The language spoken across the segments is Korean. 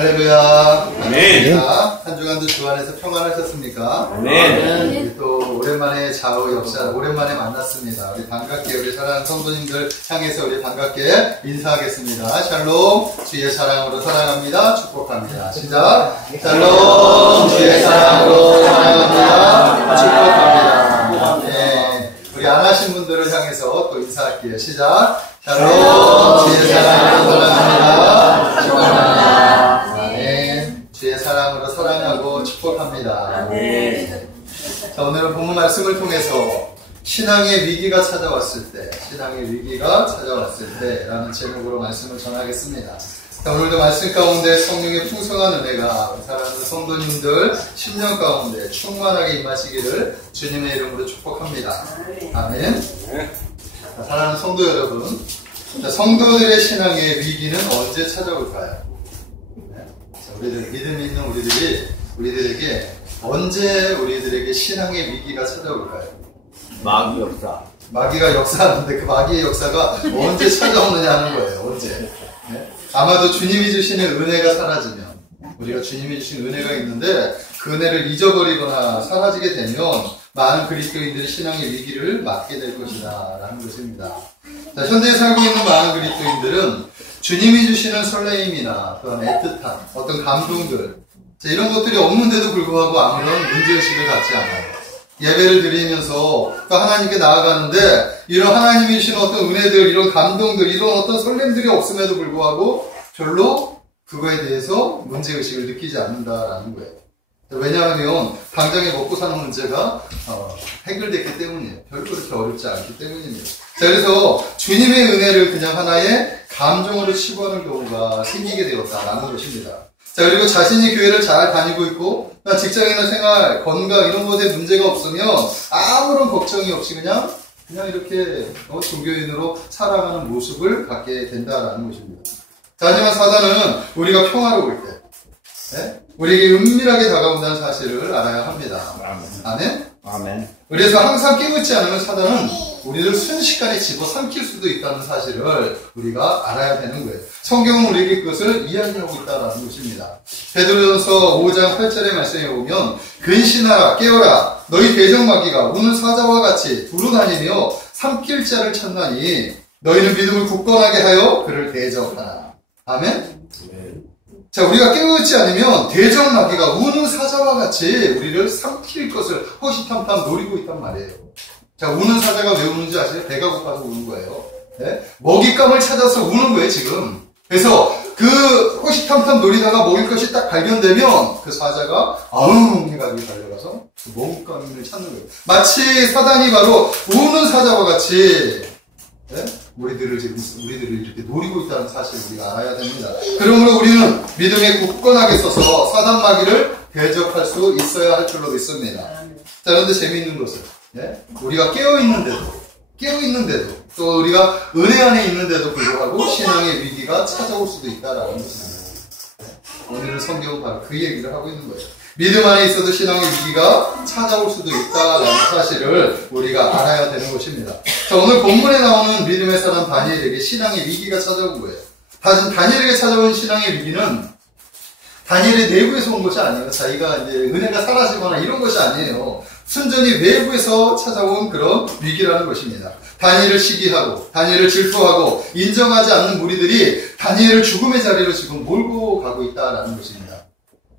할렐루야. 아멘. 한 주간도 주 안에서 평안하셨습니까? 아멘. 또 오랜만에 좌우 역사 오랜만에 만났습니다. 우리 반갑게 우리 사랑하는 성도님들 향해서 우리 반갑게 인사하겠습니다. 샬롬, 주의 사랑으로 사랑합니다. 축복합니다. 시작. 샬롬, 주의 사랑으로 사랑합니다. 축복합니다. 네. 우리 안 하신 분들을 향해서 또 인사할게요. 시작. 샬롬, 주의 사랑으로 사랑합니다. 축복합니다. 주의 사랑으로 사랑하고 축복합니다. 자, 오늘은 본문 말씀을 통해서 신앙의 위기가 찾아왔을 때, 라는 제목으로 말씀을 전하겠습니다. 자, 오늘도 말씀 가운데 성령의 풍성한 은혜가 사랑하는 성도님들 10년 가운데 충만하게 임하시기를 주님의 이름으로 축복합니다. 아멘. 자, 사랑하는 성도 여러분, 자, 성도들의 신앙의 위기는 언제 찾아올까요? 우리들, 믿음이 있는 우리들에게 언제 우리들에게 신앙의 위기가 찾아올까요? 마귀 역사. 마귀가 역사하는데 그 마귀의 역사가 언제 찾아오느냐 하는 거예요. 언제? 네? 아마도 주님이 주시는 은혜가 사라지면, 우리가 주님이 주신 은혜가 있는데 그 은혜를 잊어버리거나 사라지게 되면 많은 그리스도인들이 신앙의 위기를 맞게 될 것이다 라는 것입니다. 자, 현대에 살고 있는 많은 그리스도인들은 주님이 주시는 설레임이나 또한 애틋한 어떤 감동들, 이런 것들이 없는데도 불구하고 아무런 문제의식을 갖지 않아요. 예배를 드리면서 또 하나님께 나아가는데 이런 하나님이 주시는 어떤 은혜들, 이런 감동들, 이런 어떤 설렘들이 없음에도 불구하고 별로 그거에 대해서 문제의식을 느끼지 않는다라는 거예요. 왜냐하면 당장에 먹고 사는 문제가 해결됐기 때문이에요. 별로 그렇게 어렵지 않기 때문입니다. 자, 그래서 주님의 은혜를 그냥 하나의 감정으로 치부하는 경우가 생기게 되었다라는 것입니다. 자, 그리고 자신이 교회를 잘 다니고 있고 직장이나 생활, 건강 이런 것에 문제가 없으면 아무런 걱정이 없이 그냥 이렇게 종교인으로 살아가는 모습을 갖게 된다라는 것입니다. 자, 하지만 사단은 우리가 평화로울 때, 네? 우리에게 은밀하게 다가온다는 사실을 알아야 합니다. 아멘? 아멘. 그래서 항상 깨우치 않으면 사단은 우리를 순식간에 집어삼킬 수도 있다는 사실을 우리가 알아야 되는 거예요. 성경은 우리에게 그것을 이야기하고 있다는 것입니다. 베드로전서 5장 8절의 말씀에 보면 근신하라 깨어라 너희 대적마귀가 우는 사자와 같이 두루다니며 삼킬 자를 찾나니 너희는 믿음을 굳건하게 하여 그를 대적하라. 아멘? 자, 우리가 깨우치 않으면 대적 마귀가 우는 사자와 같이 우리를 삼킬 것을 허시탐탐 노리고 있단 말이에요. 자, 우는 사자가 왜 우는지 아세요? 배가 고파서 우는 거예요. 네? 먹잇감을 찾아서 우는 거예요, 지금. 그래서 그 허시탐탐 노리다가 먹일 것이 딱 발견되면 그 사자가 아웅 해가지고 달려가서 그 먹잇감을 찾는 거예요. 마치 사단이 바로 우는 사자와 같이, 네? 우리들을 이렇게 노리고 있다는 사실을 우리가 알아야 됩니다. 그러므로 우리는 믿음에 굳건하게 서서 사단 마귀를 대적할 수 있어야 할 줄로 믿습니다. 자, 그런데 재미있는 것은, 네? 우리가 깨어있는데도, 또 우리가 은혜 안에 있는데도 불구하고 신앙의 위기가 찾아올 수도 있다라는 것입니다. 오늘은 성경은 바로 그 얘기를 하고 있는 거예요. 믿음 안에 있어도 신앙의 위기가 찾아올 수도 있다라는 사실을 우리가 알아야 되는 것입니다. 자, 오늘 본문에 나오는 믿음의 사람 다니엘에게 신앙의 위기가 찾아온 거예요. 다니엘에게 찾아온 신앙의 위기는 다니엘의 내부에서 온 것이 아니에요. 자기가 이제 은혜가 사라지거나 이런 것이 아니에요. 순전히 외부에서 찾아온 그런 위기라는 것입니다. 다니엘을 시기하고 다니엘을 질투하고 인정하지 않는 무리들이 다니엘을 죽음의 자리로 지금 몰고 가고 있다라는 것입니다.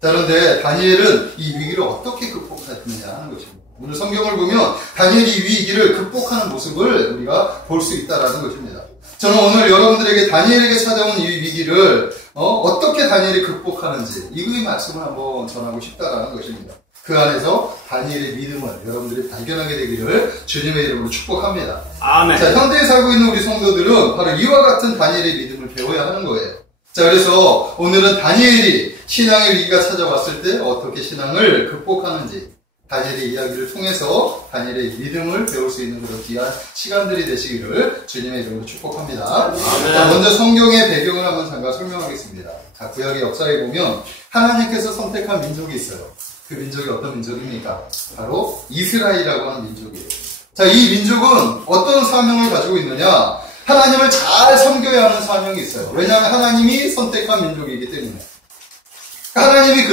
자, 그런데 다니엘은 이 위기를 어떻게 극복했느냐 하는 것입니다. 오늘 성경을 보면 다니엘이 이 위기를 극복하는 모습을 우리가 볼 수 있다라는 것입니다. 저는 오늘 여러분들에게 다니엘에게 찾아온 이 위기를 어떻게 다니엘이 극복하는지 이거의 말씀을 한번 전하고 싶다라는 것입니다. 그 안에서 다니엘의 믿음을 여러분들이 발견하게 되기를 주님의 이름으로 축복합니다. 아멘. 자, 현대에 살고 있는 우리 성도들은 바로 이와 같은 다니엘의 믿음을 배워야 하는 거예요. 자, 그래서 오늘은 다니엘이 신앙의 위기가 찾아왔을 때 어떻게 신앙을 극복하는지 다니엘의 이야기를 통해서 다니엘의 믿음을 배울 수 있는 그런 귀한 시간들이 되시기를 주님의 이름으로 축복합니다. 자, 먼저 성경의 배경을 한번 잠깐 설명하겠습니다. 자, 구약의 역사에 보면 하나님께서 선택한 민족이 있어요. 그 민족이 어떤 민족입니까? 바로 이스라엘이라고 하는 민족이에요. 자, 이 민족은 어떤 사명을 가지고 있느냐? 하나님을 잘 섬겨야 하는 사명이 있어요. 왜냐하면 하나님이 선택한 민족이기 때문에. 하나님이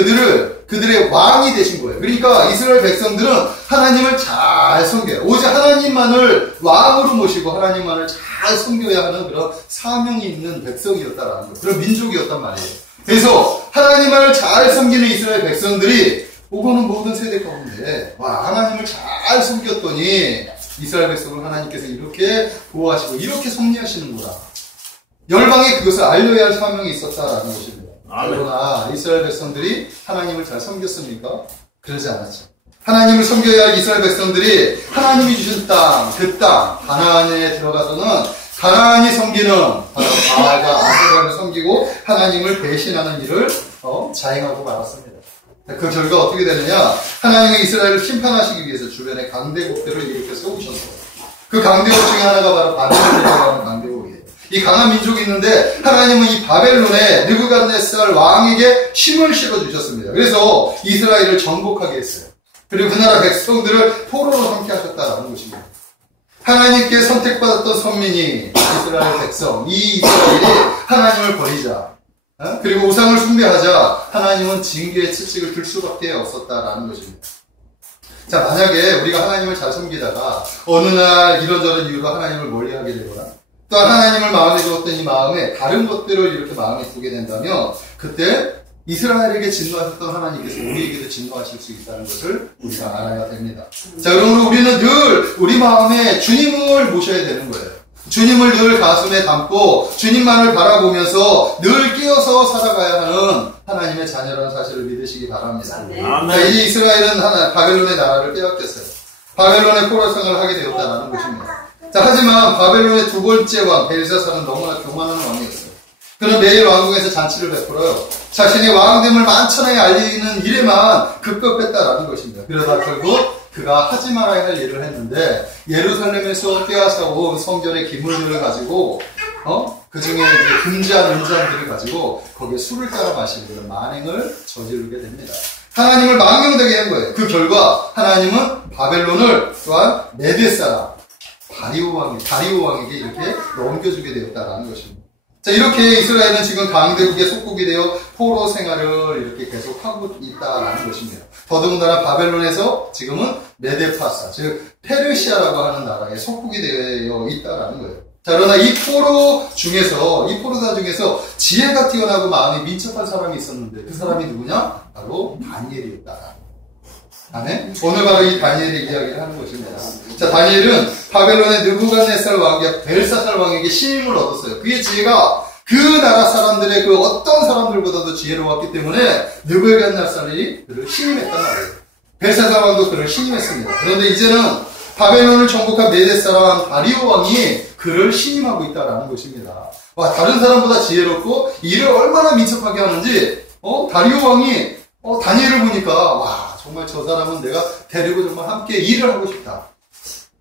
그들의 왕이 되신 거예요. 그러니까 이스라엘 백성들은 하나님을 잘 섬겨요. 오직 하나님만을 왕으로 모시고 하나님만을 잘 섬겨야 하는 그런 사명이 있는 백성이었다라는 거예요. 그런 민족이었단 말이에요. 그래서 하나님을 잘 섬기는 이스라엘 백성들이 오고는 모든 세대 가운데 하나님을 잘 섬겼더니 이스라엘 백성을 하나님께서 이렇게 보호하시고 이렇게 섭리하시는구나. 열방에 그것을 알려야 할 사명이 있었다라는 것입니다. 그러나 이스라엘 백성들이 하나님을 잘 섬겼습니까? 그러지 않았죠. 하나님을 섬겨야 할 이스라엘 백성들이 하나님이 주신 땅, 그 땅, 가나안에 들어가서는 가나안이 섬기는 바알과 아세라를 섬기고 하나님을 배신하는 일을 자행하고 말았습니다. 그 결과 어떻게 되느냐? 하나님의 이스라엘을 심판하시기 위해서 주변에 강대국들을 이렇게 세우셨어요. 그 강대국 중에 하나가 바로 바벨론이라고 하는 강대국이에요. 이 강한 민족이 있는데 하나님은 이 바벨론의 느부갓네살 왕에게 힘을 실어주셨습니다. 그래서 이스라엘을 정복하게 했어요. 그리고 그 나라 백성들을 포로로 삼게 하셨다라는 것입니다. 하나님께 선택받았던 선민이 이스라엘 백성, 이 이스라엘이 하나님을 버리자, 그리고 우상을 숭배하자 하나님은 징계의 채찍을 들 수밖에 없었다라는 것입니다. 자, 만약에 우리가 하나님을 잘 섬기다가 어느 날 이런저런 이유로 하나님을 멀리하게 되거나 또 하나님을 마음에 두었던 이 마음에 다른 것들을 이렇게 마음에 두게 된다면 그때 이스라엘에게 진노하셨던 하나님께서 우리에게도 진노하실 수 있다는 것을 우리가 알아야 됩니다. 자, 그러므로 우리는 늘 우리 마음에 주님을 모셔야 되는 거예요. 주님을 늘 가슴에 담고 주님만을 바라보면서 늘 깨어서 살아가야 하는 하나님의 자녀라는 사실을 믿으시기 바랍니다. 아멘. 자, 이 이스라엘은 바벨론의 나라를 빼앗겼어요. 바벨론의 포로 생활을 하게 되었다는 것입니다. 자, 하지만 바벨론의 두 번째 왕 벨사살은 너무나 교만한 왕이었어요. 그는 매일 왕궁에서 잔치를 베풀어요. 자신의 왕됨을 만천하에 알리는 일에만 급급했다라는 것입니다. 그러다 결국 그가 하지 말아야 할 일을 했는데 예루살렘에서 빼앗아온 성전의 기물들을 가지고 그 중에 이제 금지한 은잔들을 가지고 거기에 술을 따라 마시는 그런 만행을 저지르게 됩니다. 하나님을 망령되게 한 거예요. 그 결과 하나님은 바벨론을 또한 메대 사람 다리오 왕에게 이렇게 넘겨주게 되었다라는 것입니다. 자, 이렇게 이스라엘은 지금 강대국의 속국이 되어 포로 생활을 이렇게 계속 하고 있다라는 것입니다. 더더군다나 바벨론에서 지금은 메데파사, 즉 페르시아라고 하는 나라의 속국이 되어 있다라는 거예요. 자, 그러나 이 포로다 중에서 지혜가 뛰어나고 마음이 민첩한 사람이 있었는데 그 사람이 누구냐? 바로 다니엘이었다. 아멘? 오늘 바로 이 다니엘의 이야기를 하는 것입니다. 자, 다니엘은 바벨론의 느부갓네살 왕과 벨사살 왕에게 신임을 얻었어요. 그의 지혜가 그 나라 사람들의 그 어떤 사람들보다도 지혜로웠기 때문에 느부갓네살이 그를 신임했단 말이에요. 벨사살 왕도 그를 신임했습니다. 그런데 이제는 바벨론을 정복한 메대 사람 다리오 왕이 그를 신임하고 있다라는 것입니다. 와, 다른 사람보다 지혜롭고 일을 얼마나 민첩하게 하는지 다리오 왕이 다니엘을 보니까 와, 정말 저 사람은 내가 데리고 정말 함께 일을 하고 싶다.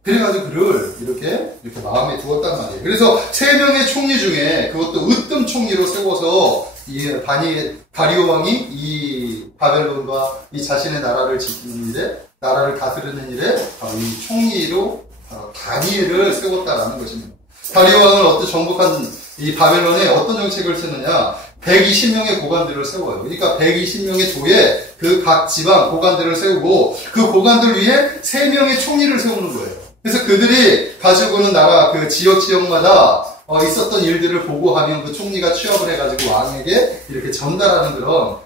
그래가지고 그를 이렇게 마음에 두었단 말이에요. 그래서 3명의 총리 중에 그것도 으뜸 총리로 세워서 이 다리오 왕이 이 바벨론과 이 자신의 나라를 지키는 일에, 나라를 다스리는 일에 바로 이 총리로 다니엘을 세웠다라는 것입니다. 다리오 왕을 정복한 이 바벨론에 어떤 정책을 쓰느냐? 120명의 고관들을 세워요. 그러니까 120명의 조에 그 각 지방 고관들을 세우고 그 고관들 위에 3명의 총리를 세우는 거예요. 그래서 그들이 가지고 오는 나라 그 지역마다 있었던 일들을 보고하면 그 총리가 취업을 해가지고 왕에게 이렇게 전달하는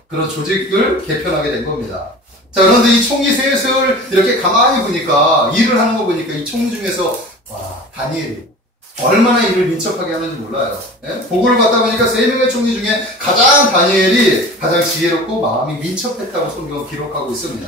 그런 조직을 개편하게 된 겁니다. 자, 그런데 이 총리 셋을 이렇게 가만히 보니까 일을 하는 거 보니까 이 총리 중에서 와, 다니엘이 얼마나 일을 민첩하게 하는지 몰라요. 예? 보고를 받다 보니까 3명의 총리 중에 다니엘이 가장 지혜롭고 마음이 민첩했다고 성경은 기록하고 있습니다.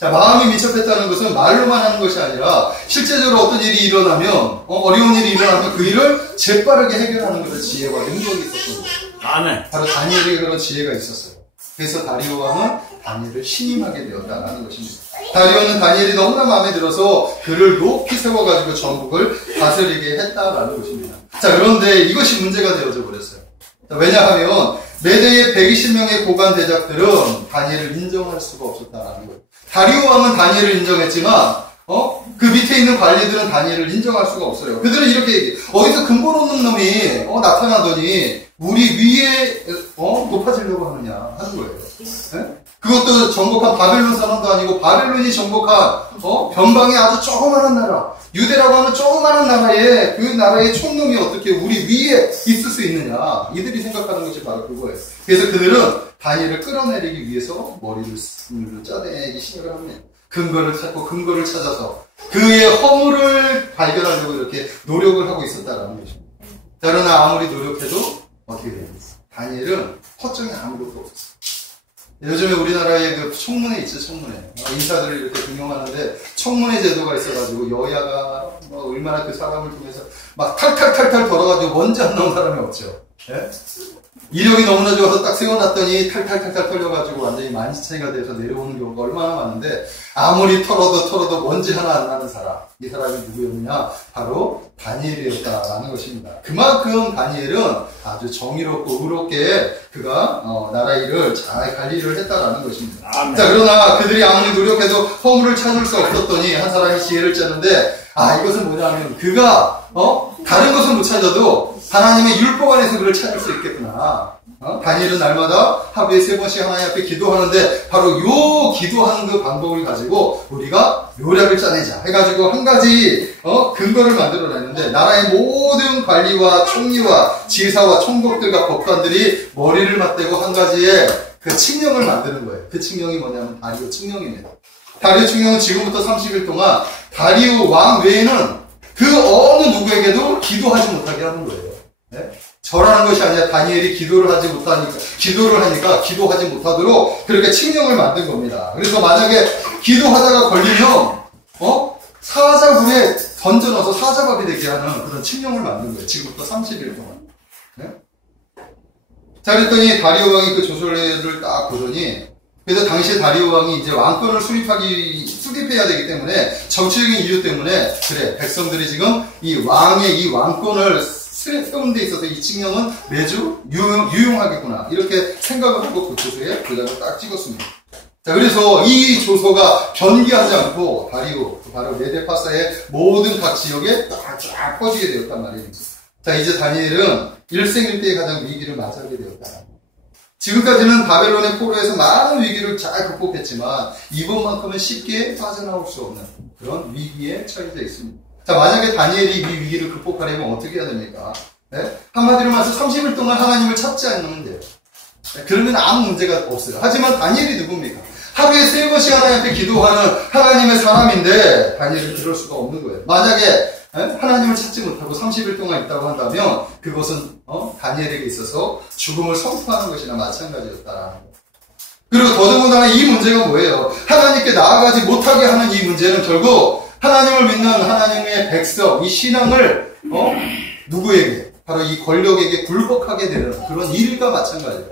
자, 마음이 민첩했다는 것은 말로만 하는 것이 아니라 실제적으로 어떤 일이 일어나면 어려운 일이 일어나면 그 일을 재빠르게 해결하는 그런 지혜와 능력이 있었습니다. 아멘. 바로 다니엘에게 그런 지혜가 있었어요. 그래서 다리오 왕은 다니엘을 신임하게 되었다는 것입니다. 다리오는 다니엘이 너무나 마음에 들어서 그를 높이 세워가지고 전국을 다스리게 했다라는 것입니다. 자, 그런데 이것이 문제가 되어져 버렸어요. 자, 왜냐하면 메대의 120명의 고관 대작들은 다니엘을 인정할 수가 없었다라는 거예요. 다리오 왕은 다니엘을 인정했지만 그 밑에 있는 관리들은 다니엘을 인정할 수가 없어요. 그들은 이렇게 어디서 근본 없는 놈이 나타나더니 우리 위에 높아지려고 하느냐 하는 거예요. 예? 그것도 정복한 바벨론 사람도 아니고 바벨론이 정복한 변방의 아주 조그마한 나라, 유대라고 하는 조그마한 나라에 그 나라의 총독이 어떻게 우리 위에 있을 수 있느냐, 이들이 생각하는 것이 바로 그거예요. 그래서 그들은 다니엘을 끌어내리기 위해서 머리를 짜내기 시작을 합니다. 근거를 찾고 근거를 찾아서 그의 허물을 발견하려고 이렇게 노력을 하고 있었다라는 것입니다. 그러나 아무리 노력해도 어떻게 돼요? 다니엘은 허점이 아무것도 없었어요. 요즘에 우리나라에 그 청문회 있죠, 청문회. 인사들을 이렇게 등용하는데 청문회 제도가 있어가지고 여야가 얼마나 그 사람을 통해서 막 탈탈탈탈 털어가지고 먼지 안 나온 사람이 없죠. 예? 이력이 너무나 좋아서 딱 세워놨더니 탈탈탈탈 털려가지고 완전히 만시차이가 돼서 내려오는 경우가 얼마나 많은데 아무리 털어도 먼지 하나 안 나는 사람, 이 사람이 누구였느냐? 바로 다니엘이었다라는 것입니다. 그만큼 다니엘은 아주 정의롭고 의롭게 그가 나라 일을 잘 관리를 했다라는 것입니다. 아멘. 자, 그러나 그들이 아무리 노력해도 허물을 찾을 수 없었더니 한 사람이 지혜를 짜는데 이것은 뭐냐면 그가 다른 것은 못 찾아도 하나님의 율법 안에서 그를 찾을 수 있겠구나. 다니엘은 날마다 하루에 3번씩 하나님 앞에 기도하는데 바로 요 기도하는 그 방법을 가지고 우리가 요략을 짜내자 해가지고 한 가지 근거를 만들어냈는데 나라의 모든 관리와 총리와 지사와 총독들과 법관들이 머리를 맞대고 한 가지의 그 칙령을 만드는 거예요. 그 칙령이 뭐냐면 다리오 칙령입니다. 다리오 칙령은 지금부터 30일 동안 다리오 왕 외에는 그 어느 누구에게도 기도하지 못하게 하는 거예요. 네? 절하는 것이 아니라 다니엘이 기도를 하니까 기도하지 못하도록 그렇게 칙령을 만든 겁니다. 그래서 만약에 기도하다가 걸리면 사자굴에 던져넣어서 사자밥이 되게 하는 그런 칙령을 만든 거예요. 지금부터 30일 동안. 네? 자, 그랬더니 다리오 왕이 그 조서를 딱 보더니 그래서 당시에 다리오 왕이 이제 왕권을 수립해야 되기 때문에 정치적인 이유 때문에 그래 백성들이 지금 이 왕의 이 왕권을 세우는 데 있어서 이 칙령은 매주 유용하겠구나 이렇게 생각을 하고 그 조서에 도장을 딱 찍었습니다. 자, 그래서 이 조서가 변기하지 않고 다리오 바로 메데파사의 모든 각 지역에 쫙 퍼지게 되었단 말이에요. 자, 이제 다니엘은 일생일대의 가장 위기를 맞이하게 되었다. 지금까지는 바벨론의 포로에서 많은 위기를 잘 극복했지만 이번만큼은 쉽게 빠져나올 수 없는 그런 위기에 처해져 있습니다. 자, 만약에 다니엘이 이 위기를 극복하려면 어떻게 해야 됩니까? 네? 한마디로 말해서 30일 동안 하나님을 찾지 않으면 돼요. 네? 그러면 아무 문제가 없어요. 하지만 다니엘이 누굽니까? 하루에 3번씩 하나님 앞에 기도하는 하나님의 사람인데 다니엘은 그럴 수가 없는 거예요. 만약에 하나님을 찾지 못하고 30일 동안 있다고 한다면 그것은 다니엘에게 있어서 죽음을 선포하는 것이나 마찬가지였다라는 거예요. 그리고 더더군다나 이 문제가 뭐예요? 하나님께 나아가지 못하게 하는 이 문제는 결국 하나님을 믿는 하나님의 백성, 이 신앙을 누구에게? 바로 이 권력에게 굴복하게 되는 그런 일과 마찬가지예요.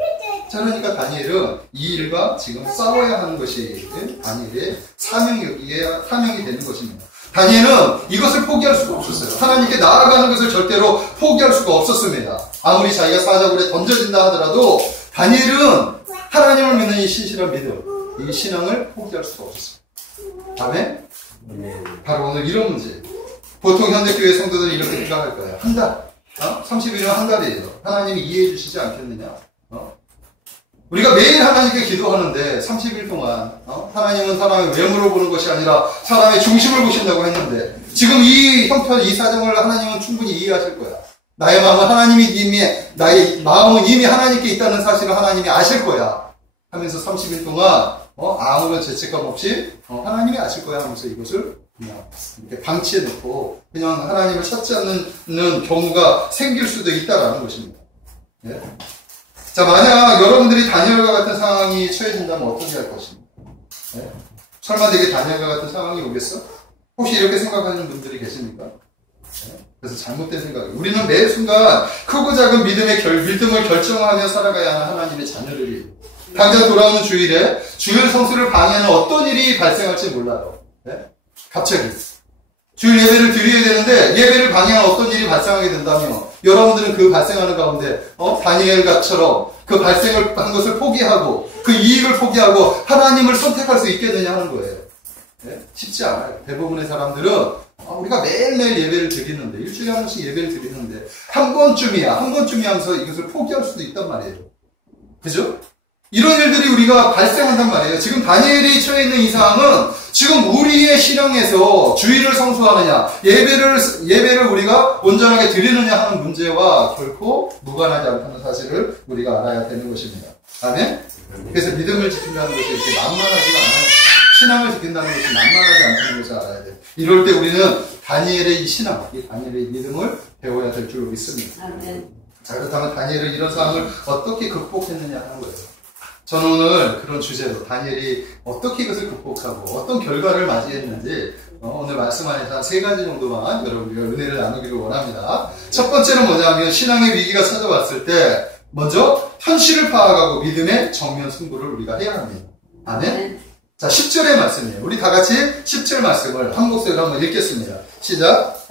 자, 그러니까 다니엘은 이 일과 지금 싸워야 하는 것이 다니엘의 사명이 되는 것입니다. 다니엘은 이것을 포기할 수가 없었어요. 하나님께 나아가는 것을 절대로 포기할 수가 없었습니다. 아무리 자기가 사자굴에 던져진다 하더라도 다니엘은 하나님을 믿는 이 신실한 믿음, 이 신앙을 포기할 수가 없었어요. 아멘? 바로 오늘 이런 문제. 보통 현대교회 성도들은 이렇게 생각할 거예요. 한 달, 30일이면 한 달이에요. 하나님이 이해해 주시지 않겠느냐? 우리가 매일 하나님께 기도하는데 30일 동안 하나님은 사람의 외모를 보는 것이 아니라 사람의 중심을 보신다고 했는데 지금 이 형편, 이 사정을 하나님은 충분히 이해하실 거야. 나의 마음은 이미 하나님께 있다는 사실을 하나님이 아실 거야. 하면서 30일 동안 아무런 죄책감 없이 하나님이 아실 거야 하면서 이것을 그냥 이렇게 방치해 놓고 그냥 하나님을 찾지 않는 경우가 생길 수도 있다라는 것입니다. 네? 자, 만약 여러분들이 다니엘과 같은 상황이 처해진다면 어떻게 할 것입니까? 네? 설마 내게 다니엘과 같은 상황이 오겠어? 혹시 이렇게 생각하는 분들이 계십니까? 네? 그래서 잘못된 생각이에요. 우리는 매 순간 크고 작은 믿음을 결정하며 살아가야 하는 하나님의 자녀들이에요. 당장 돌아오는 주일에 주일 성수를 방해하는 어떤 일이 발생할지 몰라요. 네? 갑자기 주일 예배를 드려야 되는데 예배를 방해하는 어떤 일이 발생하게 된다면 여러분들은 그 발생하는 가운데 다니엘처럼 그 발생을 한 것을 포기하고 그 이익을 포기하고 하나님을 선택할 수 있겠느냐 하는 거예요. 네? 쉽지 않아요. 대부분의 사람들은 우리가 매일매일 예배를 드리는데, 일주일에 한 번씩 예배를 드리는데, 한 번쯤이야 하면서 이것을 포기할 수도 있단 말이에요. 그죠? 이런 일들이 우리가 발생한단 말이에요. 지금 다니엘이 처해 있는 이 상황은 지금 우리의 신앙에서 주의를 성수하느냐, 예배를 우리가 온전하게 드리느냐 하는 문제와 결코 무관하지 않다는 사실을 우리가 알아야 되는 것입니다. 아멘? 그래서 믿음을 지킨다는 것이 이렇게 만만하지가 않아요. 신앙을 지킨다는 것이 만만하지 않다는 것을 알아야 돼요. 이럴 때 우리는 다니엘의 이 신앙, 이 다니엘의 믿음을 배워야 될 줄로 믿습니다. 아멘. 자, 그렇다면 다니엘은 이런 상황을 어떻게 극복했느냐 하는 거예요. 저는 오늘 그런 주제로 다니엘이 어떻게 이것을 극복하고 어떤 결과를 맞이했는지 오늘 말씀 안에서 한 3가지 정도만 여러분과 은혜를 나누기를 원합니다. 첫 번째는 뭐냐면 신앙의 위기가 찾아왔을 때 먼저 현실을 파악하고 믿음의 정면 승부를 우리가 해야 합니다. 아멘? 자, 10절의 말씀이에요. 우리 다 같이 10절 말씀을 한 목소리로 한번 읽겠습니다. 시작.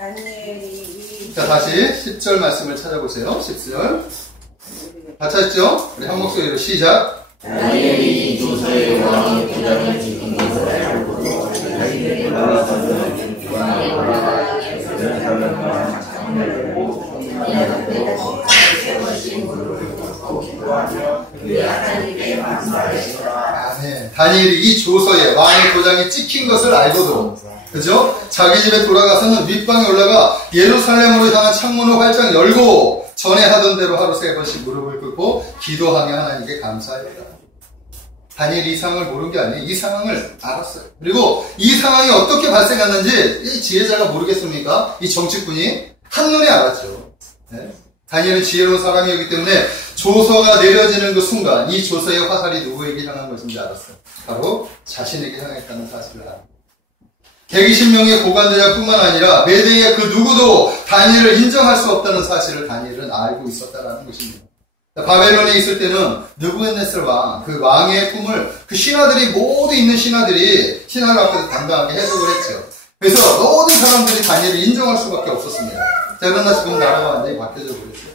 자, 다시 10절 말씀을 찾아보세요. 10절. 다 찾았죠? 우리 한 목소리로 시작. 다니엘이 조서의 왕의 도장을 지킨 것을 알고도 자기들이 돌아서는 왕의 올라가 전사람과 창문을 보고 다니엘이 이 조서에 왕의 도장이 찍힌 것을 알고도, 그죠? 자기 집에 돌아가서는 윗방에 올라가 예루살렘으로 향한 창문을 활짝 열고 전에 하던 대로 하루 3번씩 무릎을 꿇고 기도하며 하나님께 감사했다. 다니엘이 이 상황을 모르는 게 아니에요. 이 상황을 알았어요. 그리고 이 상황이 어떻게 발생했는지 이 지혜자가 모르겠습니까? 이 정치꾼이 한눈에 알았죠. 네? 다니엘은 지혜로운 사람이었기 때문에 조서가 내려지는 그 순간 이 조서의 화살이 누구에게 향한 것인지 알았어요. 바로 자신에게 향했다는 사실을 알았어요. 120명의 고관대장뿐만 아니라 메대의 그 누구도 다니엘을 인정할 수 없다는 사실을 다니엘은 알고 있었다는 것입니다. 바벨론에 있을 때는 느부갓네살 왕, 그 왕의 꿈을 그 신하들이 모두 있는 신하들이 신하를 앞에서 당당하게 해석을 했죠. 그래서 모든 사람들이 다니엘을 인정할 수밖에 없었습니다. 자, 그러나 지금 나라가 완전히 바뀌어져 버렸어요.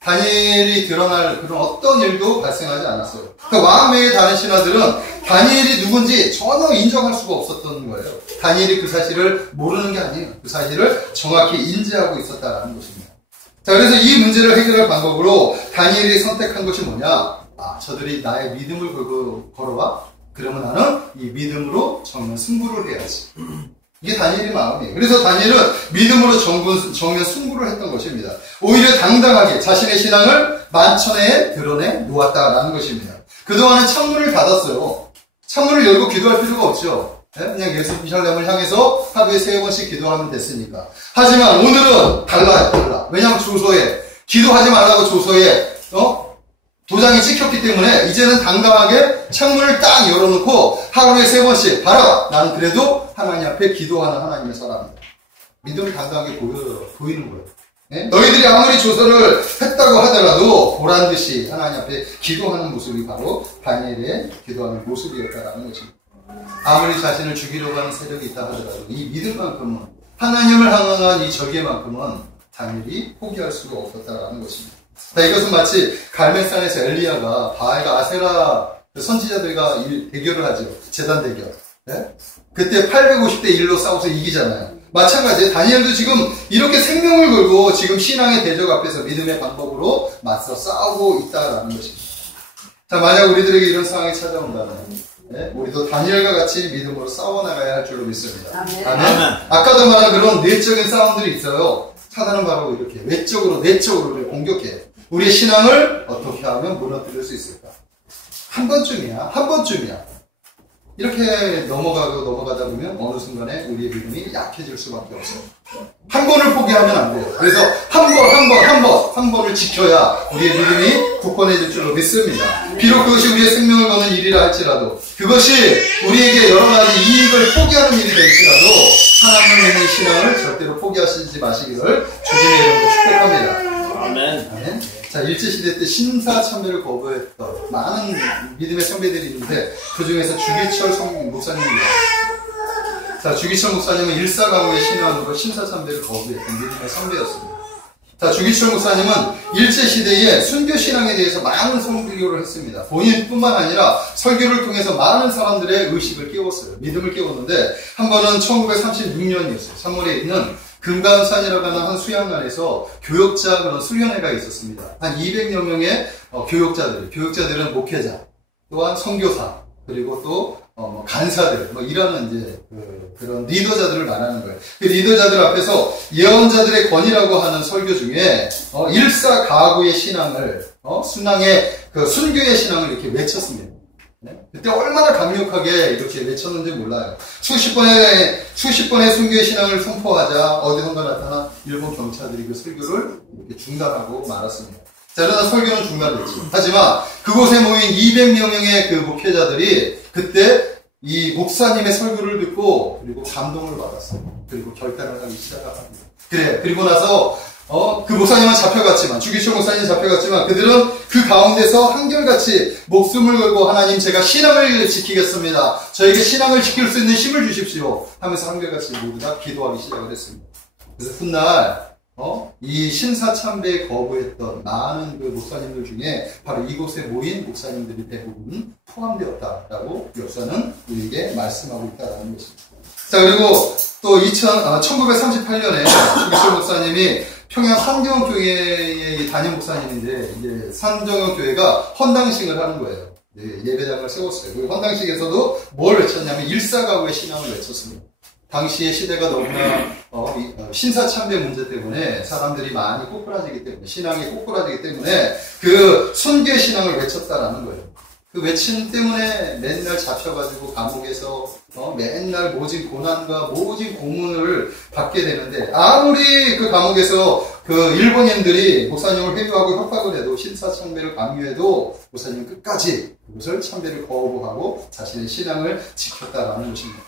다니엘이 드러날 그런 어떤 일도 발생하지 않았어요. 그러니까 왕 외의 다른 신하들은 다니엘이 누군지 전혀 인정할 수가 없었던 거예요. 다니엘이 그 사실을 모르는 게 아니에요. 그 사실을 정확히 인지하고 있었다는 것입니다. 자, 그래서 이 문제를 해결할 방법으로 다니엘이 선택한 것이 뭐냐? 저들이 나의 믿음을 걸어와? 그러면 나는 이 믿음으로 정면 승부를 해야지. 이게 다니엘의 마음이에요. 그래서 다니엘은 믿음으로 정면 승부를 했던 것입니다. 오히려 당당하게 자신의 신앙을 만천에 드러내 놓았다라는 것입니다. 그동안은 창문을 닫았어요. 창문을 열고 기도할 필요가 없죠. 그냥 예루살렘을 향해서 하루에 3번씩 기도하면 됐으니까. 하지만 오늘은 달라. 왜냐하면 조서에 기도하지 말라고 조서에 도장이 찍혔기 때문에 이제는 당당하게 창문을 딱 열어놓고 하루에 3번씩 봐라. 나는 그래도 하나님 앞에 기도하는 하나님의 사람이다. 믿음을 당당하게 보이는 거예요. 네? 너희들이 아무리 조서를 했다고 하더라도 보란듯이 하나님 앞에 기도하는 모습이 바로 다니엘의 기도하는 모습이었다라는 것입니다. 아무리 자신을 죽이려고 하는 세력이 있다 하더라도 이 믿음만큼은, 하나님을 향한 이 절개만큼은 다니엘이 포기할 수가 없었다라는 것입니다. 자, 이것은 마치 갈멜산에서 엘리야가 바알과 아세라 선지자들과 대결을 하죠. 제단 대결. 네? 그때 850대 1로 싸워서 이기잖아요. 마찬가지에 다니엘도 지금 이렇게 생명을 걸고 지금 신앙의 대적 앞에서 믿음의 방법으로 맞서 싸우고 있다라는 것입니다. 자, 만약 우리들에게 이런 상황이 찾아온다면 우리도 다니엘과 같이 믿음으로 싸워나가야 할 줄로 믿습니다. 아멘. 아멘. 아까도 말한 그런 내적인 싸움들이 있어요. 사단은 바로 이렇게 내적으로 우리를 공격해요. 우리의 신앙을 어떻게 하면 무너뜨릴 수 있을까? 한 번쯤이야. 이렇게 넘어가다 보면 어느 순간에 우리의 믿음이 약해질 수밖에 없어요. 한 번을 포기하면 안 돼요. 그래서 한 번을 지켜야 우리의 믿음이 굳건해질 줄로 믿습니다. 비록 그것이 우리의 생명을 거는 일이라 할지라도, 그것이 우리에게 여러 가지 이익을 포기하는 일이 될지라도 하나님을 믿는 신앙을 절대로 포기하시지 마시기를 주님의 이름으로 축복합니다. 아멘. 자, 일제시대 때 신사참배를 거부했던 많은 믿음의 선배들이 있는데 그 중에서 주기철 목사님입니다. 자, 주기철 목사님은 일사강의 신앙으로 신사참배를 거부했던 믿음의 선배였습니다. 자, 주기철 목사님은 일제시대에 순교신앙에 대해서 많은 설교를 했습니다. 본인뿐만 아니라 설교를 통해서 많은 사람들의 의식을 깨웠어요. 믿음을 깨웠는데, 한 번은 1936년이었어요. 3월에 있는 금강산이라고 하는 한 수양관에서 교역자 그런 수련회가 있었습니다. 한 200여 명의 교역자들은 목회자, 또한 선교사, 그리고 또 간사들, 이라는 이제 그런 리더자들을 말하는 거예요. 그 리더자들 앞에서 예언자들의 권위라고 하는 설교 중에 일사가구의 신앙을 순항의 순교의 신앙을 이렇게 외쳤습니다. 네? 그때 얼마나 강력하게 이렇게 외쳤는지 몰라요. 수십 번의 순교의 신앙을 선포하자 어디선가 나타난 일본 경찰들이 그 설교를 이렇게 중단하고 말았습니다. 자, 그러나 설교는 중단됐지. 하지만 그곳에 모인 200명의 그 목회자들이 그때 이 목사님의 설교를 듣고 그리고 감동을 받았어요. 그리고 결단을 하기 시작합니다. 그리고 나서 그 목사님은 잡혀갔지만, 주기철 목사님은 잡혀갔지만 그들은 그 가운데서 한결같이 목숨을 걸고 하나님 제가 신앙을 지키겠습니다. 저에게 신앙을 지킬 수 있는 힘을 주십시오 하면서 한결같이 모두 다 기도하기 시작을 했습니다. 그래서 훗날 이 신사참배에 거부했던 많은 그 목사님들 중에 바로 이곳에 모인 목사님들이 대부분 포함되었다라고 역사는 우리에게 말씀하고 있다는 것입니다. 자, 그리고 또 1938년에 주기철 목사님이 평양 한경교회의 담임 목사님인데, 이제 산정교회가 헌당식을 하는 거예요. 네, 예배당을 세웠어요. 그 헌당식에서도 뭘 외쳤냐면 일사가구의 신앙을 외쳤습니다. 당시의 시대가 너무나 신사참배 문제 때문에 사람들이 많이 꼬꾸라지기 때문에, 신앙이 꼬꾸라지기 때문에 그 순교의 신앙을 외쳤다라는 거예요. 그 외침 때문에 맨날 잡혀가지고 감옥에서 맨날 모진 고난과 모진 고문을 받게 되는데, 아무리 그 감옥에서 그 일본인들이 목사님을 회유하고 협박을 해도, 신사참배를 강요해도 목사님은 끝까지 그것을 참배를 거부하고 자신의 신앙을 지켰다라는 것입니다.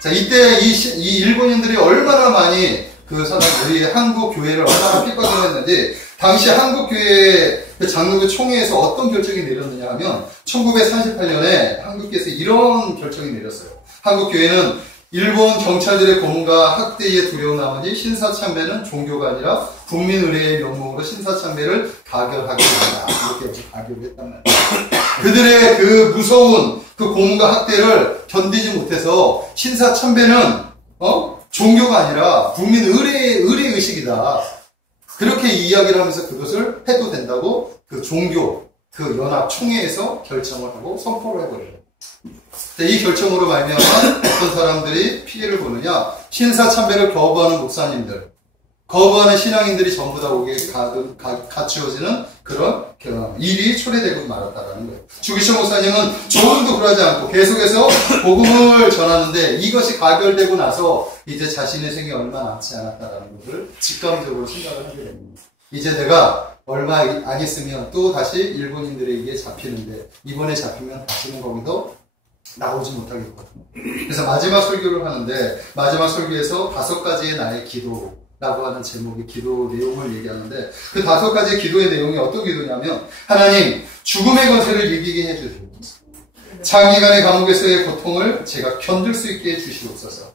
자, 이때 이 일본인들이 얼마나 많이 우리 한국 교회를 얼마나 핍박을 했는지, 당시 한국 교회 그 장로교 총회에서 어떤 결정이 내렸느냐 하면 1938년에 한국교회에서 이런 결정이 내렸어요. 한국 교회는 일본 경찰들의 고문과 학대에 두려운 나머지 신사참배는 종교가 아니라 국민의례의 명목으로 신사참배를 가결하게 된다. 이렇게 가결을 했단 말이에요. 그들의 그 무서운 그 고문과 학대를 견디지 못해서 신사참배는 종교가 아니라 국민 의례의식이다. 그렇게 이야기를 하면서 그것을 해도 된다고 그 종교, 그 연합 총회에서 결정을 하고 선포를 해버려요. 이 결정으로 말미암아 어떤 사람들이 피해를 보느냐? 신사참배를 거부하는 목사님들, 거부하는 신앙인들이 전부 다 오게 갖추어지는 그런 일이 초래되고 말았다라는 거예요. 주기철 목사님은 조금도 그러지 않고 계속해서 복음을 전하는데, 이것이 가결되고 나서 이제 자신의 생이 얼마 남지 않았다라는 것을 직감적으로 생각을 하게 됩니다. 이제 내가 얼마 안 있으면 또 다시 일본인들에게 잡히는데, 이번에 잡히면 다시는 거기서 나오지 못하겠거든요. 그래서 마지막 설교를 하는데, 마지막 설교에서 5가지의 나의 기도라고 하는 제목의 기도 내용을 얘기하는데, 그 5가지 기도의 내용이 어떤 기도냐면, 하나님, 죽음의 권세를 이기게 해주시옵소서. 장기간의 감옥에서의 고통을 제가 견딜 수 있게 해주시옵소서.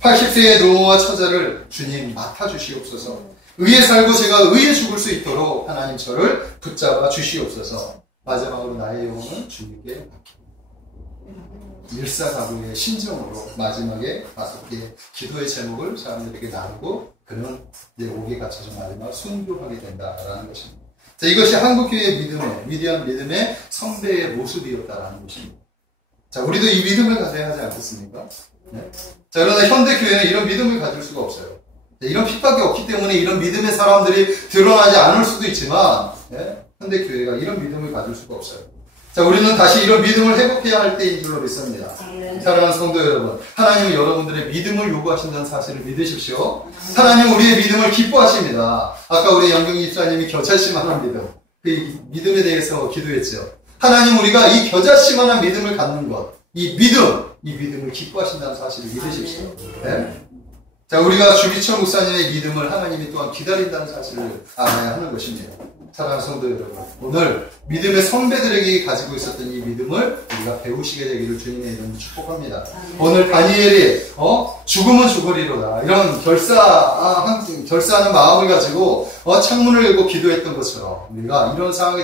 80세의 노모와 처자를 주님 맡아주시옵소서. 의에 살고 제가 의에 죽을 수 있도록 하나님 저를 붙잡아 주시옵소서. 마지막으로 나의 영혼은 주님께 맡깁니다. 일사가구의 심정으로 마지막에 5개의 기도의 제목을 사람들에게 나누고, 그는 이제 옥에 갇혀서 마지막 순교하게 된다라는 것입니다. 자, 이것이 한국교회의 믿음의, 위대한 믿음의 성대의 모습이었다라는 것입니다. 자, 우리도 이 믿음을 가져야 하지 않겠습니까? 네? 자, 그러나 현대교회는 이런 믿음을 가질 수가 없어요. 자, 이런 핍박이 없기 때문에 이런 믿음의 사람들이 드러나지 않을 수도 있지만, 네? 현대교회가 이런 믿음을 가질 수가 없어요. 자, 우리는 다시 이런 믿음을 회복해야 할 때인 줄로 믿습니다. 사랑하는 성도 여러분, 하나님은 여러분들의 믿음을 요구하신다는 사실을 믿으십시오. 하나님은 우리의 믿음을 기뻐하십니다. 아까 우리 양경희 집사님이 겨자씨만한 믿음, 그 믿음에 대해서 기도했죠. 하나님, 우리가 이 겨자씨만한 믿음을 갖는 것, 이 믿음을 기뻐하신다는 사실을 믿으십시오. 네? 자, 우리가 주기철 목사님의 믿음을 하나님이 또한 기다린다는 사실을 알아야 하는 것입니다. 사랑하는 성도 여러분, 오늘 믿음의 선배들에게 가지고 있었던 이 믿음을 우리가 배우시게 되기를 주님의 이름으로 축복합니다. 오늘 다니엘이 죽으면 죽으리로다 이런 결사하는 마음을 가지고 창문을 열고 기도했던 것처럼 우리가 이런 상황이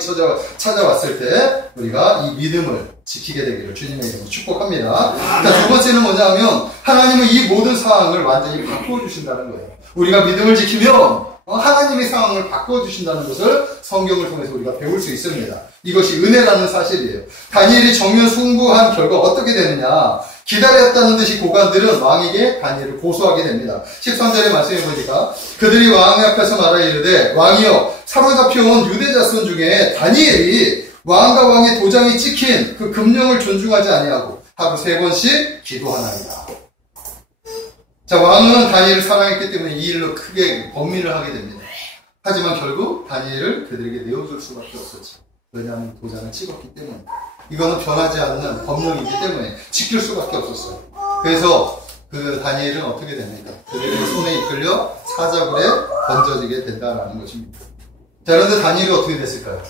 찾아왔을 때 우리가 이 믿음을 지키게 되기를 주님의 이름으로 축복합니다. 자, 두 번째는 뭐냐면 하나님은 이 모든 상황을 완전히 바꿔주신다는 거예요. 우리가 믿음을 지키면 하나님의 상황을 바꿔주신다는 것을 성경을 통해서 우리가 배울 수 있습니다. 이것이 은혜라는 사실이에요. 다니엘이 정면 승부한 결과 어떻게 되느냐. 기다렸다는 듯이 고관들은 왕에게 다니엘을 고소하게 됩니다. 13절에 말씀해 보니까 그들이 왕 앞에서 말하여 이르되 왕이여 사로잡혀온 유대 자손 중에 다니엘이 왕과 왕의 도장이 찍힌 그 금령을 존중하지 아니하고 하루 3번씩 기도하나이다. 자, 왕은 다니엘을 사랑했기 때문에 이 일로 크게 범민을 하게 됩니다. 하지만 결국 다니엘을 그들에게 내어줄 수밖에 없었죠. 왜냐하면 도장을 찍었기 때문에. 이거는 변하지 않는 법령이기 때문에 지킬 수밖에 없었어요. 그래서 그 다니엘은 어떻게 됩니까? 그들의 손에 이끌려 사자굴에 던져지게 된다는 것입니다. 자, 그런데 다니엘이 어떻게 됐을까요?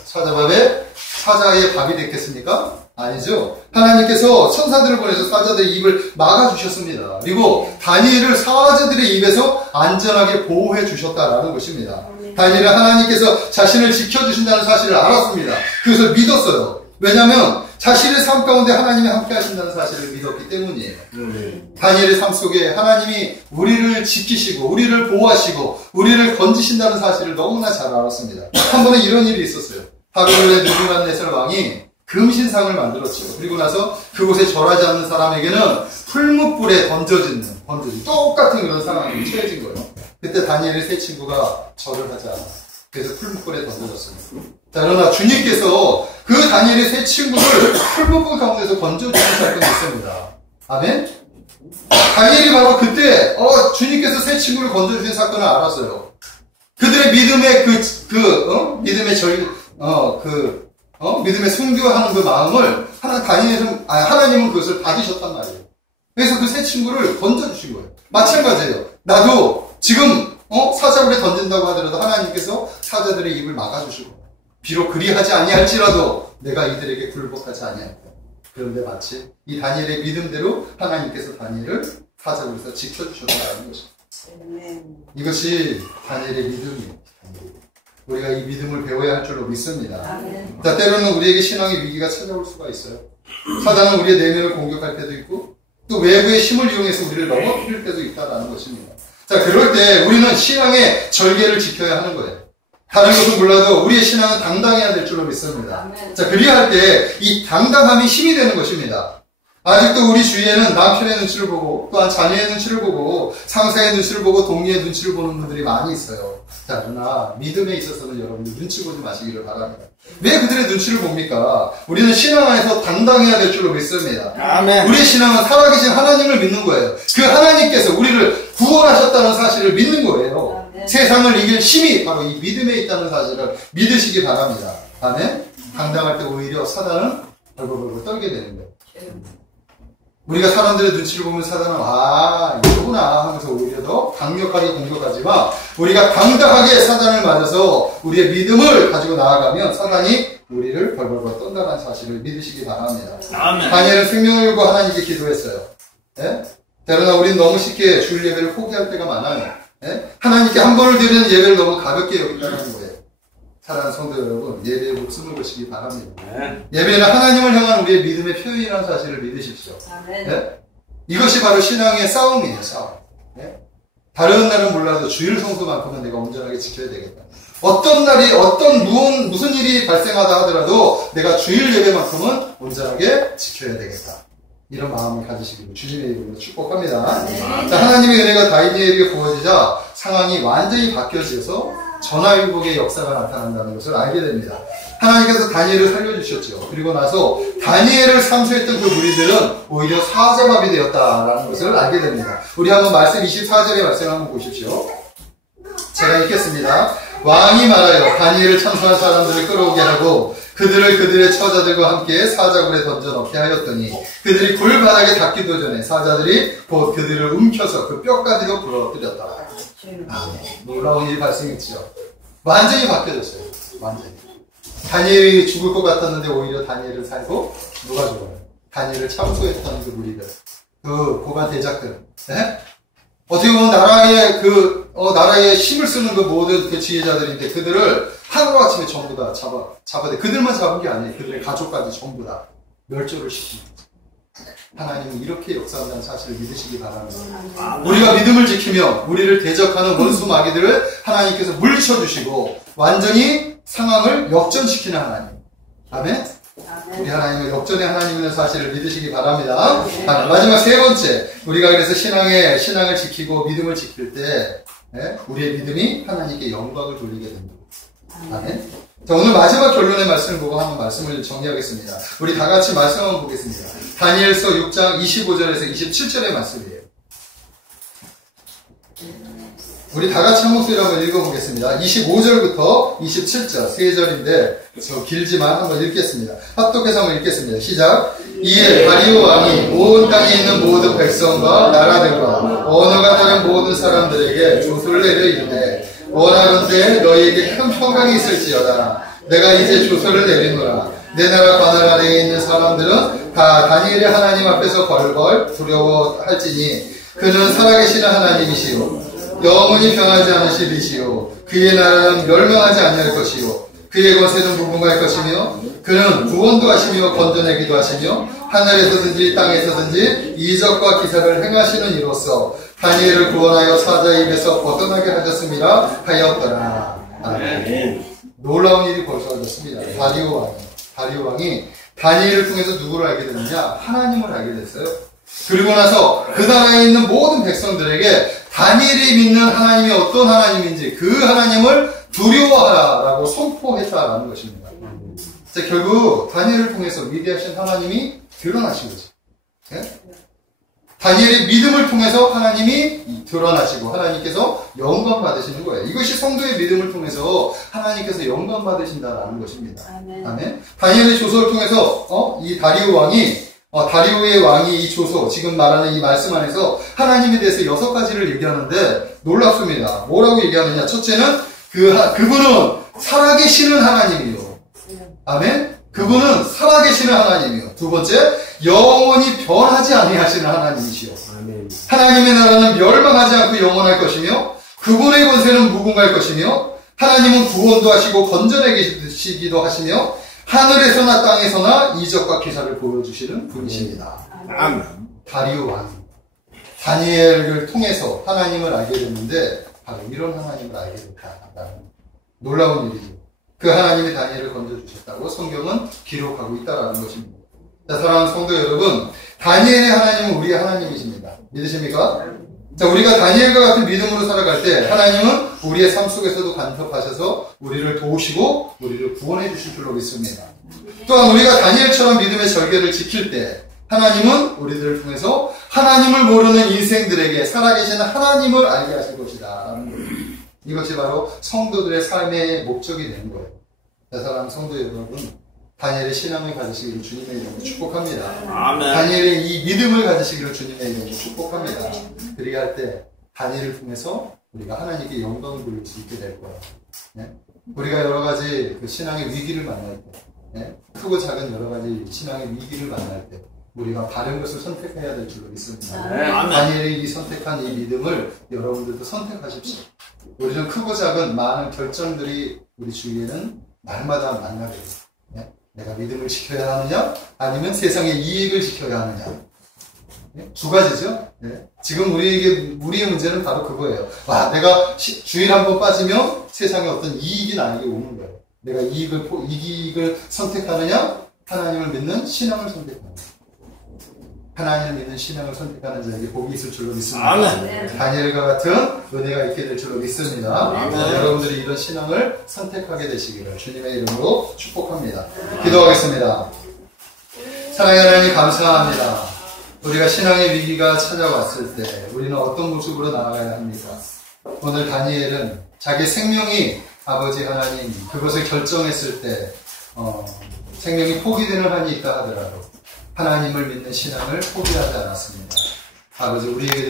사자의 밥이 됐겠습니까? 아니죠. 하나님께서 천사들을 보내서 사자들의 입을 막아주셨습니다. 그리고 다니엘을 사자들의 입에서 안전하게 보호해 주셨다라는 것입니다. 다니엘은 하나님께서 자신을 지켜주신다는 사실을 알았습니다. 그것을 믿었어요. 왜냐하면 자신의 삶 가운데 하나님이 함께 하신다는 사실을 믿었기 때문이에요. 다니엘의 삶 속에 하나님이 우리를 지키시고 우리를 보호하시고 우리를 건지신다는 사실을 너무나 잘 알았습니다. 한 번은 이런 일이 있었어요. 바벨론의 느부갓네살 왕이 금신상을 만들었죠. 그리고 나서 그곳에 절하지 않는 사람에게는 풀무불에 던져진 똑같은 그런 상황이 처해진 거예요. 그때 다니엘의 세 친구가 절을 하지 않아. 그래서 풀무불에 던져졌습니다. 자, 그러나 주님께서 그 다니엘의 세 친구를 풀무불 가운데서 건져주신 사건이 있습니다. 아멘? 다니엘이 바로 그때 주님께서 세 친구를 건져주신 사건을 알았어요. 그들의 믿음의 믿음의 순교하는 그 마음을 하나님은 그것을 받으셨단 말이에요. 그래서 그 세 친구를 건져주신 거예요. 마찬가지예요. 나도 지금 사자굴에 던진다고 하더라도 하나님께서 사자들의 입을 막아주시고 비록 그리하지 아니할지라도 내가 이들에게 굴복하지 아니할까. 그런데 마치 이 다니엘의 믿음대로 하나님께서 다니엘을 사자굴에서 지켜주셨다는 것입니다. 이것이 다니엘의 믿음이에요. 우리가 이 믿음을 배워야 할 줄로 믿습니다. 자, 때로는 우리에게 신앙의 위기가 찾아올 수가 있어요. 사단은 우리의 내면을 공격할 때도 있고 또 외부의 힘을 이용해서 우리를 넘어뜨릴 때도 있다는 것입니다. 자, 그럴 때 우리는 신앙의 절개를 지켜야 하는 거예요. 다른 것은 몰라도 우리의 신앙은 당당해야 될 줄로 믿습니다. 자, 그리할 때 이 당당함이 힘이 되는 것입니다. 아직도 우리 주위에는 남편의 눈치를 보고 또한 자녀의 눈치를 보고 상사의 눈치를 보고 동료의 눈치를 보는 분들이 많이 있어요. 자, 그러나 믿음에 있어서는 여러분들 눈치 보지 마시기를 바랍니다. 왜 그들의 눈치를 봅니까? 우리는 신앙 안에서 당당해야 될 줄로 믿습니다. 아멘. 우리의 신앙은 살아계신 하나님을 믿는 거예요. 그 하나님께서 우리를 구원하셨다는 사실을 믿는 거예요. 아멘. 세상을 이길 힘이 바로 이 믿음에 있다는 사실을 믿으시기 바랍니다. 아멘. 당당할 때 오히려 사단은 벌벌벌 떨게 되는 거예요. 우리가 사람들의 눈치를 보면 사단은 이거구나 하면서 오히려 더 강력하게 공격하지만 우리가 당당하게 사단을 맞아서 우리의 믿음을 가지고 나아가면 사단이 우리를 벌벌벌 떤다는 사실을 믿으시기 바랍니다. 아멘. 다니엘은 생명을 걸고 하나님께 기도했어요. 예? 그러나 우리는 너무 쉽게 주일 예배를 포기할 때가 많아요. 예? 하나님께 한 번을 드리는 예배를 너무 가볍게 여긴다는 거예요. 사랑하는 성도 여러분, 예배에 목숨을 거시기 바랍니다. 예배는 하나님을 향한 우리의 믿음의 표현이라는 사실을 믿으십시오. 네? 이것이 바로 신앙의 싸움이에요, 싸움. 네? 다른 날은 몰라도 주일 성수만큼은 내가 온전하게 지켜야 되겠다. 어떤 날이, 무슨 일이 발생하다 하더라도 내가 주일 예배만큼은 온전하게 지켜야 되겠다. 이런 마음을 가지시기를 주님의 이름으로 축복합니다. 자, 하나님의 은혜가 다니엘에게 부어지자 상황이 완전히 바뀌어져서 전화위복의 역사가 나타난다는 것을 알게 됩니다. 하나님께서 다니엘을 살려주셨죠. 그리고 나서 다니엘을 삼수했던 그 무리들은 오히려 사자밥이 되었다라는 것을 알게 됩니다. 우리 한번 말씀 24절의 말씀 한번 보십시오. 제가 읽겠습니다. 왕이 말하여 다니엘을 참소한 사람들을 끌어오게 하고 그들의 처자들과 함께 사자굴에 던져 넣게 하였더니 그들이 굴 바닥에 닿기도 전에 사자들이 곧 그들을 움켜서 그 뼈까지도 부러뜨렸다. 놀라운 일이 발생했죠. 완전히 바뀌어졌어요. 완전히. 다니엘이 죽을 것 같았는데 오히려 다니엘은 살고, 누가 죽어요? 다니엘을 참소했던 그 무리들, 그 고관 대작들, 네? 어떻게 보면 나라에 힘을 쓰는 그 모든 그 지혜자들인데 그들을 하루아침에 전부 다 잡아대. 그들만 잡은 게 아니에요. 그들의 가족까지 전부 다 멸절을 시킵니다. 하나님은 이렇게 역사한다는 사실을 믿으시기 바랍니다. 우리가 믿음을 지키며 우리를 대적하는 원수 마귀들을 하나님께서 물리쳐주시고 완전히 상황을 역전시키는 하나님. 아멘? 우리 하나님은 역전의 하나님이라는 사실을 믿으시기 바랍니다. 마지막 세 번째, 우리가 그래서 신앙을 지키고 믿음을 지킬 때 우리의 믿음이 하나님께 영광을 돌리게 됩니다. 아멘. 자, 오늘 마지막 결론의 말씀을 보고 한번 말씀을 정리하겠습니다. 우리 다 같이 말씀 한번 보겠습니다. 다니엘서 6장 25절에서 27절의 말씀이에요. 우리 다 같이 한 목소리로 한번 읽어보겠습니다. 25절부터 27절, 세 절인데, 길지만 한번 읽겠습니다. 합독해서 한번 읽겠습니다. 시작. 이에 다리오 왕이 온 땅에 있는 모든 백성과 나라들과 언어가 다른 모든 사람들에게 조서를 내려 이르되, 원하건대 너희에게 큰 평강이 있을지어다. 내가 이제 조서를 내리노라. 내 나라 관할 아래에 있는 사람들은 다 다니엘의 하나님 앞에서 벌벌 두려워할지니 그는 살아계시는 하나님이시오. 영원히 변하지 않으실 이시오. 그의 나라는 멸망하지 아니할 것이요. 그의 권세는 무궁할 것이며 그는 구원도 하시며 건져내기도 하시며 하늘에서든지 땅에서든지 이적과 기사를 행하시는 이로써 다니엘을 구원하여 사자의 입에서 벗어나게 하셨습니다 하였더라. 아멘. 놀라운 일이 벌어졌습니다. 다리오 왕이 다니엘을 통해서 누구를 알게 됐느냐? 하나님을 알게 됐어요. 그리고 나서 그 나라에 있는 모든 백성들에게 다니엘이 믿는 하나님이 어떤 하나님인지 그 하나님을 두려워하라라고 선포했다라는 것입니다. 자, 결국 다니엘을 통해서 위대하신 하나님이 드러나신 거죠. 네? 다니엘의 믿음을 통해서 하나님이 드러나시고 하나님께서 영광 받으시는 거예요. 이것이 성도의 믿음을 통해서 하나님께서 영광 받으신다라는 것입니다. 아멘. 다니엘의 조서를 통해서 이 다리오의 왕이 이 조서, 지금 말하는 이 말씀 안에서 하나님에 대해서 6가지를 얘기하는데 놀랍습니다. 뭐라고 얘기하느냐? 첫째는 그분은 살아계시는 하나님이요. 아멘? 그분은 살아계시는 하나님이요. 두 번째, 영원히 변하지 아니하시는 하나님이시요. 하나님의 나라는 멸망하지 않고 영원할 것이며 그분의 권세는 무궁할 것이며 하나님은 구원도 하시고 건져내시기도 하시며 하늘에서나 땅에서나 이적과 기사를 보여주시는 분이십니다. 아멘. 다리오 왕 다니엘을 통해서 하나님을 알게 됐는데 바로 이런 하나님을 알게 됐다는 놀라운 일이죠. 그 하나님이 다니엘을 건져주셨다고 성경은 기록하고 있다는 것입니다. 자, 사랑하는 성도 여러분, 다니엘의 하나님은 우리의 하나님이십니다. 믿으십니까? 자, 우리가 다니엘과 같은 믿음으로 살아갈 때 하나님은 우리의 삶 속에서도 간섭하셔서 우리를 도우시고 우리를 구원해 주실 줄로 믿습니다. 또한 우리가 다니엘처럼 믿음의 절개를 지킬 때 하나님은 우리들을 통해서 하나님을 모르는 인생들에게 살아계시는 하나님을 알게 하실 것이다. 이것이 바로 성도들의 삶의 목적이 되는 거예요. 자, 사랑하는 성도 여러분, 다니엘의 신앙을 가지시기를 주님의 이름으로 축복합니다. 아멘. 다니엘의 이 믿음을 가지시기를 주님의 이름으로 축복합니다. 그렇게 할 때 다니엘을 통해서 우리가 하나님께 영광을 돌릴 수 있게 될 거예요. 네? 우리가 여러 가지 그 신앙의 위기를 만날 때, 네? 크고 작은 여러 가지 신앙의 위기를 만날 때 우리가 바른 것을 선택해야 될 줄로 믿습니다. 아멘. 다니엘이 선택한 이 믿음을 여러분들도 선택하십시오. 우리는 크고 작은 많은 결정들이 우리 주위에는 날마다 만나게 돼요. 네? 내가 믿음을 지켜야 하느냐? 아니면 세상의 이익을 지켜야 하느냐? 네? 두 가지죠. 네? 지금 우리의 문제는 바로 그거예요. 내가 주일 한번 빠지면 세상에 어떤 이익이 나에게 오는 거예요. 내가 이익을 선택하느냐? 하나님을 믿는 신앙을 선택하느냐? 하나님을 믿는 신앙을 선택하는 자에게 복이 있을 줄로 믿습니다. 아멘. 다니엘과 같은 은혜가 있게 될 줄로 믿습니다. 여러분들이 이런 신앙을 선택하게 되시기를 주님의 이름으로 축복합니다. 기도하겠습니다. 사랑의 하나님 감사합니다. 우리가 신앙의 위기가 찾아왔을 때 우리는 어떤 모습으로 나아가야 합니까? 오늘 다니엘은 자기 생명이 아버지 하나님 그것을 결정했을 때 생명이 포기되는 한이 있다 하더라도 하나님을 믿는 신앙을 포기하지 않았습니다. 아버지 우리에게